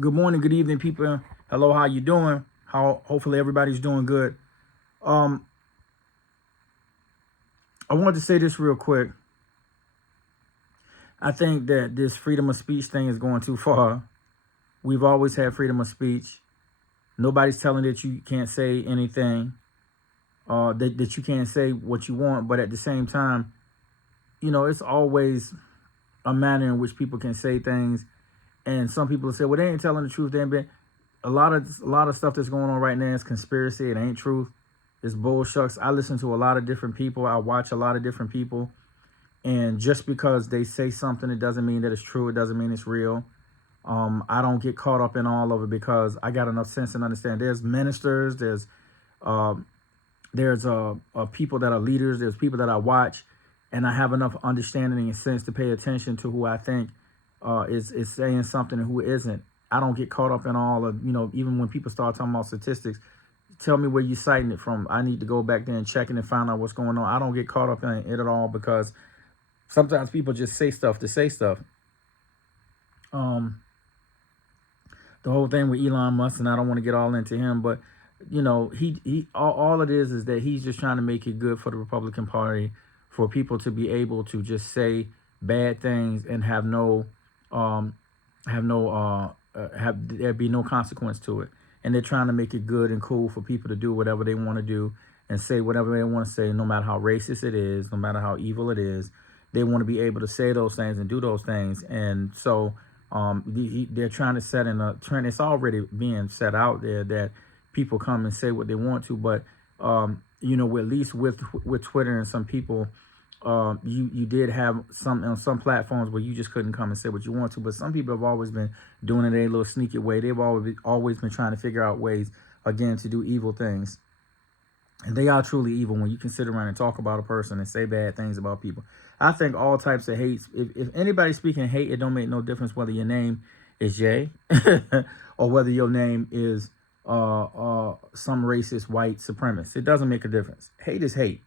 Good morning, good evening, people. Hello, how you doing? Hopefully everybody's doing good. Um, I wanted to say this real quick. I think that this freedom of speech thing is going too far. We've always had freedom of speech. Nobody's telling that you can't say anything, that you can't say what you want, but at the same time, it's always a manner in which people can say things. And some people say, well, they ain't telling the truth. They ain't been a lot of stuff that's going on right now is conspiracy. It ain't truth. It's bullshucks. I listen to a lot of different people. I watch a lot of different people. And just because they say something, it doesn't mean that it's true. It doesn't mean it's real. I don't get caught up in all of it because I got enough sense and understand. There's ministers. There's people that are leaders. There's people that I watch, and I have enough understanding and sense to pay attention to who I think is saying something and who isn't. I don't get caught up in all of even when people start talking about statistics. Tell me where you're citing it from. I need to go back there and check it and find out what's going on. I don't get caught up in it at all because sometimes people just say stuff to say stuff. Um, the whole thing with Elon Musk, and I don't want to get all into him, but he all it is that he's just trying to make it good for the Republican Party, for people to be able to just say bad things and um have there be no consequence to it. And they're trying to make it good and cool for people to do whatever they want to do and say whatever they want to say, no matter how racist it is, no matter how evil it is. They want to be able to say those things and do those things. And so they're trying to set in a trend. It's already being set out there that people come and say what they want to, but at least with Twitter and some people, you did have some on some platforms where you just couldn't come and say what you want to. But some people have always been doing it in a little sneaky way. They've always been trying to figure out ways again to do evil things. And they are truly evil when you can sit around and talk about a person and say bad things about people. I think all types of hates. If anybody's speaking hate, it don't make no difference whether your name is Jay or whether your name is some racist white supremacist. It doesn't make a difference. Hate is hate,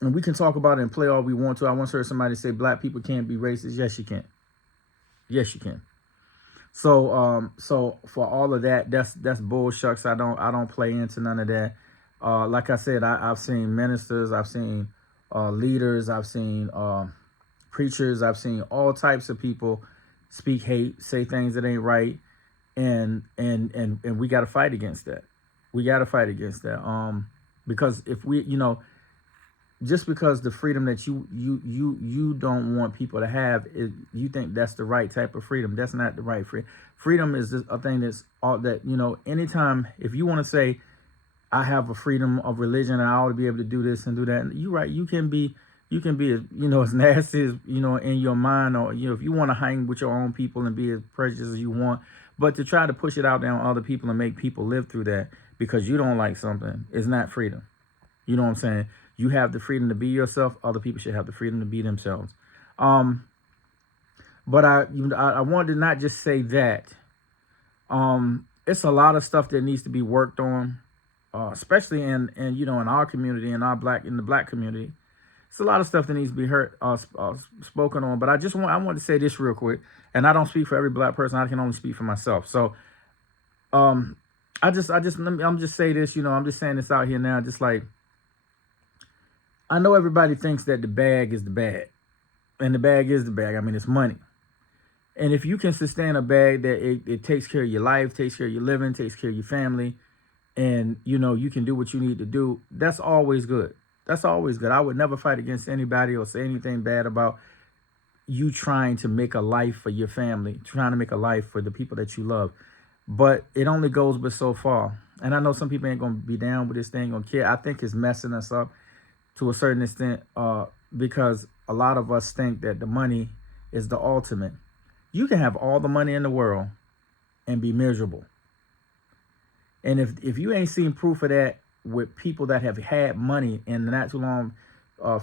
and we can talk about it and play all we want to. I once heard somebody say black people can't be racist. Yes, you can. Yes, you can. So for all of that, that's bull shucks. I don't play into none of that. Like I said, I've seen ministers, I've seen leaders, I've seen preachers, I've seen all types of people speak hate, say things that ain't right, and we got to fight against that. We got to fight against that. Because if we, just because the freedom that you don't want people to have is, you think that's the right type of freedom. That's not the right freedom. Freedom is a thing that's all that, anytime if you want to say I have a freedom of religion and I ought to be able to do this and do that, and you're right, you can be as nasty as in your mind, or if you want to hang with your own people and be as prejudiced as you want, but to try to push it out there on other people and make people live through that because you don't like something is not freedom. You know what I'm saying? You have the freedom to be yourself. Other people should have the freedom to be themselves. Um, but I wanted to not just say that. It's a lot of stuff that needs to be worked on, especially in our community, in the black community. It's a lot of stuff that needs to be spoken on. But I want to say this real quick, and I don't speak for every black person. I can only speak for myself. So um, I'm just say this. I'm just saying this out here now. Just like, I know everybody thinks that the bag is the bag, and the bag is the bag. I mean, it's money. And if you can sustain a bag that it takes care of your life, takes care of your living, takes care of your family, and you can do what you need to do, that's always good. That's always good. I would never fight against anybody or say anything bad about you trying to make a life for your family, trying to make a life for the people that you love. But it only goes but so far. And I know some people ain't gonna be down with this thing, gonna care. I think it's messing us up to a certain extent, because a lot of us think that the money is the ultimate. You can have all the money in the world and be miserable. And if you ain't seen proof of that with people that have had money in the not too long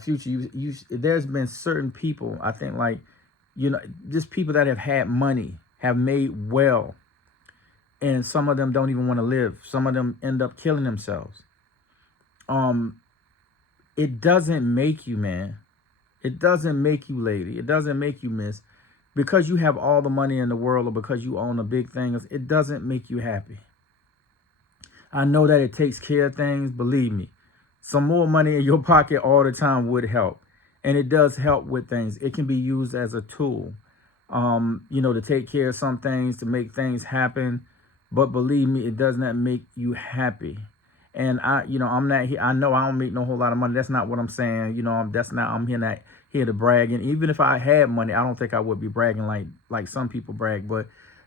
future, there's been certain people, I think, like, just people that have had money, have made well, and some of them don't even want to live. Some of them end up killing themselves. Um, it doesn't make you, man. It doesn't make you lady. It doesn't make you miss. Because you have all the money in the world or because you own the big things, it doesn't make you happy. I know that it takes care of things. Believe me, some more money in your pocket all the time would help. And it does help with things. It can be used as a tool, to take care of some things, to make things happen. But believe me, it does not make you happy. And I'm not here. I know I don't make no whole lot of money. That's not what I'm saying. I'm here to brag. And even if I had money, I don't think I would be bragging like some people brag. But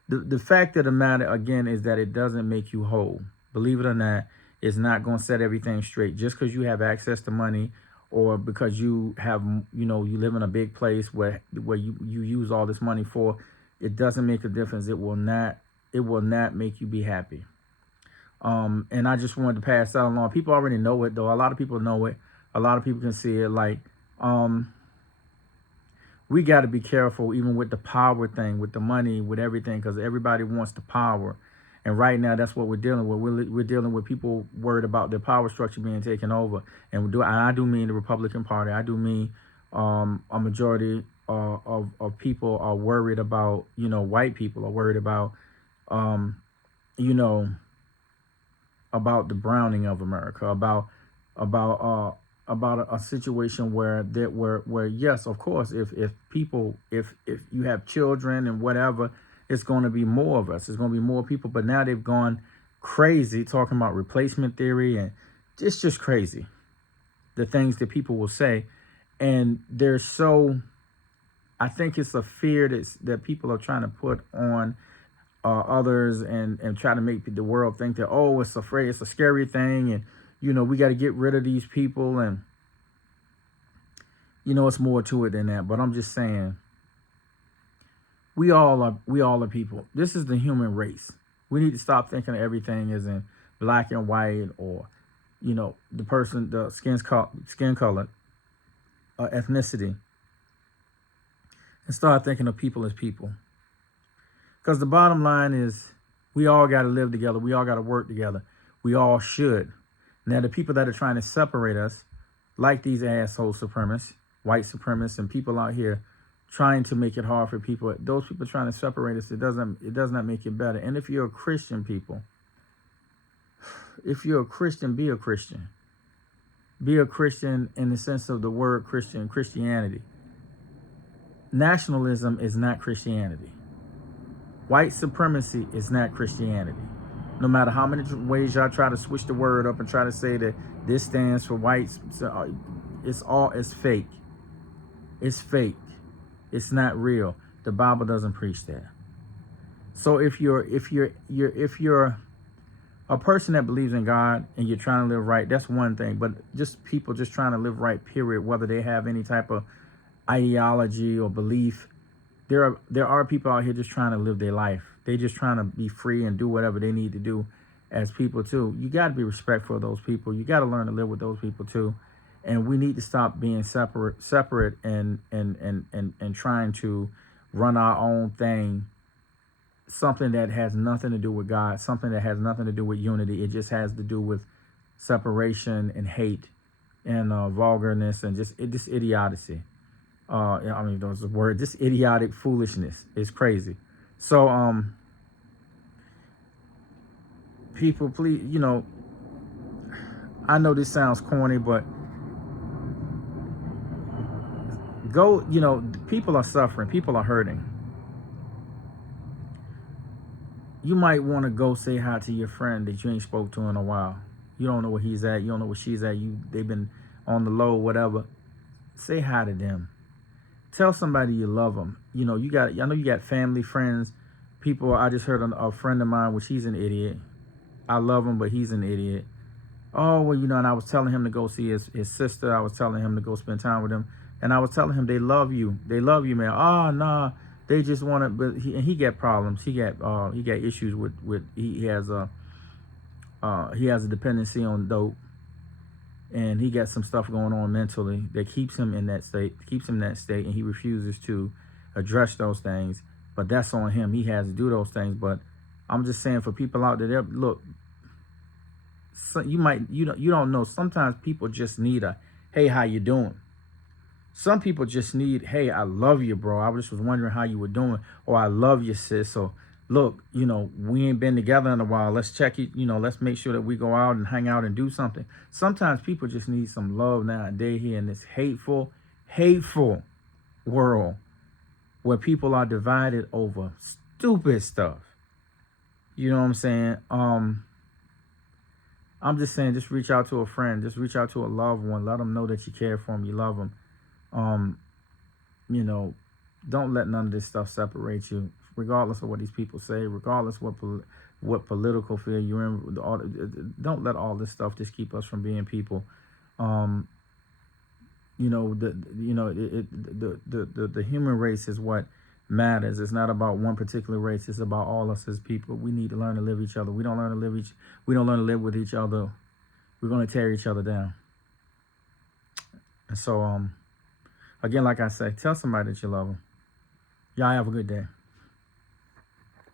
the fact of the matter again is that it doesn't make you whole. Believe it or not, it's not going to set everything straight. Just because you have access to money, or because you have, you live in a big place where you use all this money for, it doesn't make a difference. It will not make you be happy. And I just wanted to pass that along. People already know it, though. A lot of people know it. A lot of people can see it. We got to be careful, even with the power thing, with the money, with everything, because everybody wants the power. And right now, that's what we're dealing with. We're dealing with people worried about their power structure being taken over. And I do mean the Republican Party. I do mean a majority of people are worried about, white people are worried about, about the browning of America, about a situation where yes, of course, if you have children and whatever, it's going to be more of us. It's going to be more people. But now they've gone crazy talking about replacement theory, and it's just crazy, the things that people will say. And I think it's a fear that people are trying to put on others, and try to make the world think that, oh, it's a scary thing, and we got to get rid of these people, and it's more to it than that. But I'm just saying, we all are people. This is the human race. We need to stop thinking everything is in black and white, or the skin color, ethnicity, and start thinking of people as people. Because the bottom line is, we all got to live together. We all got to work together. We all should. Now, the people that are trying to separate us, like these asshole supremacists, white supremacists, and people out here trying to make it hard for people, those people trying to separate us, it does not make it better. And if you're a Christian, people, if you're a Christian, be a Christian. Be a Christian in the sense of the word Christian, Christianity. Nationalism is not Christianity. White supremacy is not Christianity. No matter how many ways y'all try to switch the word up and try to say that this stands for whites, it's fake. It's fake. It's not real. The Bible doesn't preach that. So if you're a person that believes in God and you're trying to live right, that's one thing. But just people just trying to live right, period, whether they have any type of ideology or belief, there are people out here just trying to live their life. They just trying to be free and do whatever they need to do as people too. You got to be respectful of those people. You got to learn to live with those people too. And we need to stop being separate and trying to run our own thing. Something that has nothing to do with God, something that has nothing to do with unity. It just has to do with separation and hate and vulgarness and just idiocy. Those words, just idiotic foolishness is crazy. So, people, please, I know this sounds corny, but people are suffering, people are hurting. You might want to go say hi to your friend that you ain't spoke to in a while. You don't know where he's at. You don't know where she's at. They've been on the low, whatever. Say hi to them. Tell somebody you love them. I know you got family, friends, people. I just heard a friend of mine, which he's an idiot. I love him, but he's an idiot. Oh, well, and I was telling him to go see his sister. I was telling him to go spend time with him. And I was telling him, they love you. They love you, man. Oh, nah. They just want to, but he got problems. He got issues with he has a dependency on dope, and he got some stuff going on mentally that keeps him in that state, and he refuses to address those things. But that's on him. He has to do those things. But I'm just saying, for people out there, look, you don't know. Sometimes people just need a, hey, how you doing? Some people just need, hey, I love you, bro. I just was wondering how you were doing, or I love you, sis. So look, we ain't been together in a while. Let's check it. Let's make sure that we go out and hang out and do something. Sometimes people just need some love nowadays here in this hateful world where people are divided over stupid stuff. You know what I'm saying? I'm just saying, just reach out to a friend, just reach out to a loved one, let them know that you care for them, you love them. Um, you know, don't let none of this stuff separate you, regardless of what these people say, regardless what political field you're in. Don't let all this stuff just keep us from being people. Um, the human race is what matters. It's not about one particular race. It's about all us as people. We need to learn to live each other. We don't learn to live with each other. We're going to tear each other down. And so, again, like I say, tell somebody that you love them. Y'all have a good day.